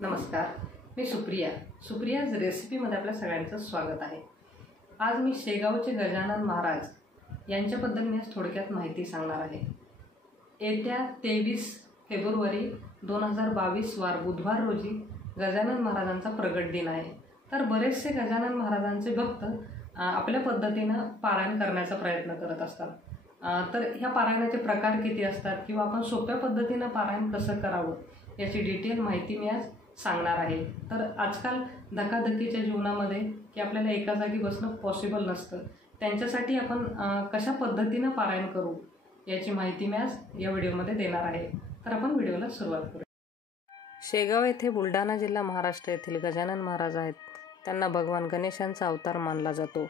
नमस्कार, मी सुप्रियाज रेसिपीमध्ये आपल्या सगळ्यांचं स्वागत आहे। आज मी शेगावचे गजानन महाराज यांच्याबद्दल मी आज थोडक्यात माहिती सांगणार आहे। येत्या 23 फेब्रुवारी 2022 वार बुधवार रोजी गजानन महाराजांचा प्रगट दिन आहे। तर बरेचसे गजानन महाराजांचे भक्त आपल्या पद्धतीने पारायण करण्याचा प्रयत्न करत असतात। तर ह्या पारायणाचे प्रकार किती असतात किंवा आपण सोप्या पद्धतीने पारायण कसं करावं याची डिटेल माहिती मी आज सांगणार आहे। तर आजकाल धकाधकीच्या जीवनामध्ये की आपल्याला एका जागी बसणं पॉसिबल नसतं, त्यांच्यासाठी आपण कशा पद्धतीने पारायण करू याची माहिती मी आज या व्हिडिओमध्ये देणार आहे। तर आपण व्हिडिओला सुरुवात करू। शेगाव येथे बुलढाणा जिल्हा महाराष्ट्र येथील गजानन महाराज आहेत। त्यांना भगवान गणेशांचा अवतार मानला जातो।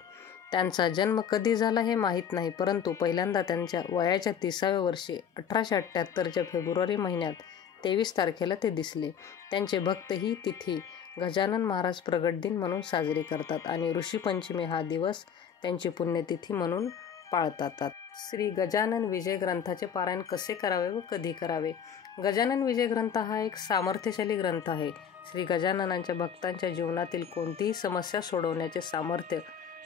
त्यांचा जन्म कधी झाला हे माहीत नाही, परंतु पहिल्यांदा त्यांच्या वयाच्या 30व्या वर्षी 1878च्या फेब्रुवारी महिन्यात 23 तारखेला ते दिसले। त्यांचे भक्त ही तिथी गजानन महाराज प्रगट दिन म्हणून साजरी करतात आणि ऋषीपंचमी हा दिवस त्यांची पुण्यतिथी म्हणून पाळतात। श्री गजानन विजय ग्रंथाचे पारायण कसे करावे व कधी करावे? गजानन विजय ग्रंथ हा एक सामर्थ्यशाली ग्रंथ आहे। श्री गजाननांच्या भक्तांच्या जीवनातील कोणतीही समस्या सोडवण्याचे सामर्थ्य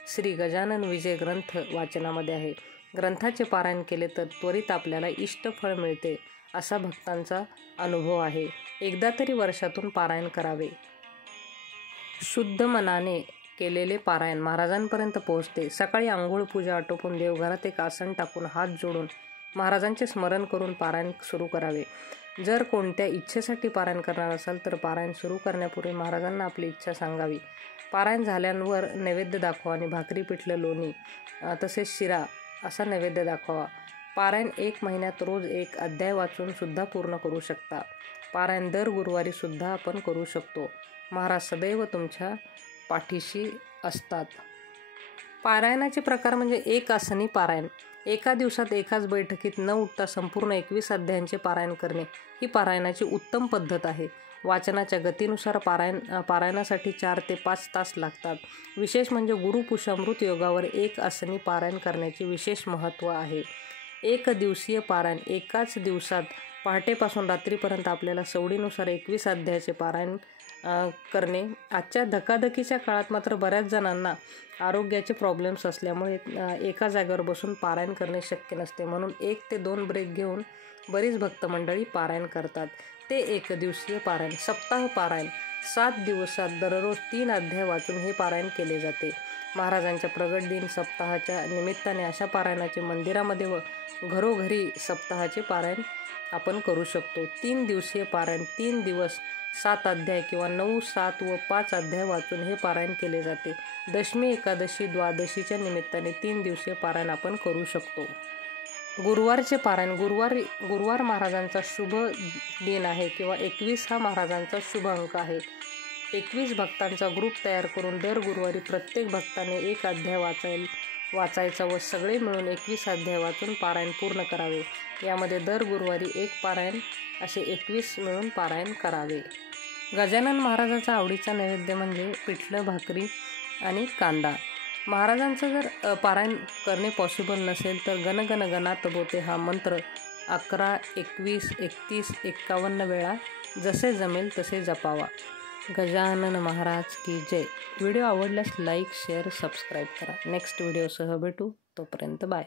श्री गजानन विजय ग्रंथ वाचनामध्ये आहे। ग्रंथाचे पारायण केले तर त्वरित आपल्याला इष्टफळ मिळते असा भक्तांचा अनुभव आहे। एकदा तरी वर्षातून पारायण करावे। शुद्ध मनाने केलेले पारायण महाराजांपर्यंत पोहोचते। सकाळी आंघोळ पूजा आटोपून देवघरात एक आसन टाकून हात जोडून महाराजांचे स्मरण करून पारायण सुरू करावे। जर कोणत्या इच्छेसाठी पारायण करणार असाल तर पारायण सुरू करण्यापूर्वी महाराजांना आपली इच्छा सांगावी। पारायण झाल्यावर नैवेद्य दाखवा आणि भाकरी पिठलं लोणी तसेच शिरा असा नैवेद्य दाखवा। पारायण 1 महिन्यात रोज 1 अध्याय वाचून सुद्धा पूर्ण करू शकता। पारायण दर गुरुवारी सुद्धा आपण करू शकतो। महाराज सदैव तुमच्या पाठीशी असतात। पारायणाचे प्रकार म्हणजे एक आसनी पारायण। एका दिवसात एकाच बैठकीत न उठता संपूर्ण 21 अध्यायांचे पारायण करणे ही पारायणाची उत्तम पद्धत आहे। वाचनाच्या गतीनुसार पारायणासाठी 4 ते 5 तास लागतात। विशेष म्हणजे गुरुपुषामृत योगावर एक आसनी पारायण करण्याचे विशेष महत्त्व आहे। एक दिवसीय पारायण एकाच दिवसात पहाटेपासून रात्रीपर्यंत आपल्याला सवडीनुसार 21 अध्यायाचे पारायण करणे। आजच्या धकाधकीच्या काळात मात्र बऱ्याच जणांना आरोग्याचे प्रॉब्लेम्स असल्यामुळे एका जागेवर बसून पारायण करणे शक्य नसते, म्हणून 1 ते 2 ब्रेक घेऊन बरीच भक्त मंडळी पारायण करतात। ते एक दिवसीय पारायण। सप्ताह पारायण 7 दिवसात दररोज 3 अध्याय वाचून हे पारायण केले जाते। महाराजांच्या प्रगट दिन सप्ताहाच्या निमित्ताने अशा पारायणाचे मंदिरामध्ये व घरोघरी सप्ताहाचे पारायण आपण करू शकतो। 3 दिवसीय पारायण 3 दिवस 7 अध्याय किंवा 9, 7 व 5 अध्याय वाचून हे पारायण केले जाते। दशमी, एकादशी, द्वादशीच्या निमित्ताने 3 दिवसीय पारायण आपण करू शकतो। गुरुवारचे पारायण गुरुवार महाराजांचा शुभ दिन आहे किंवा 21 हा महाराजांचा शुभ अंक आहे। 21 भक्तांचा ग्रुप तयार करून दर गुरुवारी प्रत्येक भक्ताने 1 अध्याय वाचायचा व सगळे मिळून 21 अध्याय वाचून पारायण पूर्ण करावे। यामध्ये दर गुरुवारी 1 पारायण असे 21 मिळून पारायण करावे। गजानन महाराजांचा आवडीचा नैवेद्य म्हणजे पिठलं, भाकरी आणि कांदा। महाराजांचं जर पारायण करणे पॉसिबल नसेल तर गण गण गणात बोते हा मंत्र 11, 21, 31, 51 वेळा जसे जमेल तसे जपावा। गजानन महाराज की जय। व्हिडिओ आवडल्यास लाईक, शेअर, सबस्क्राईब करा। नेक्स्ट व्हिडिओसह भेटू, तोपर्यंत बाय।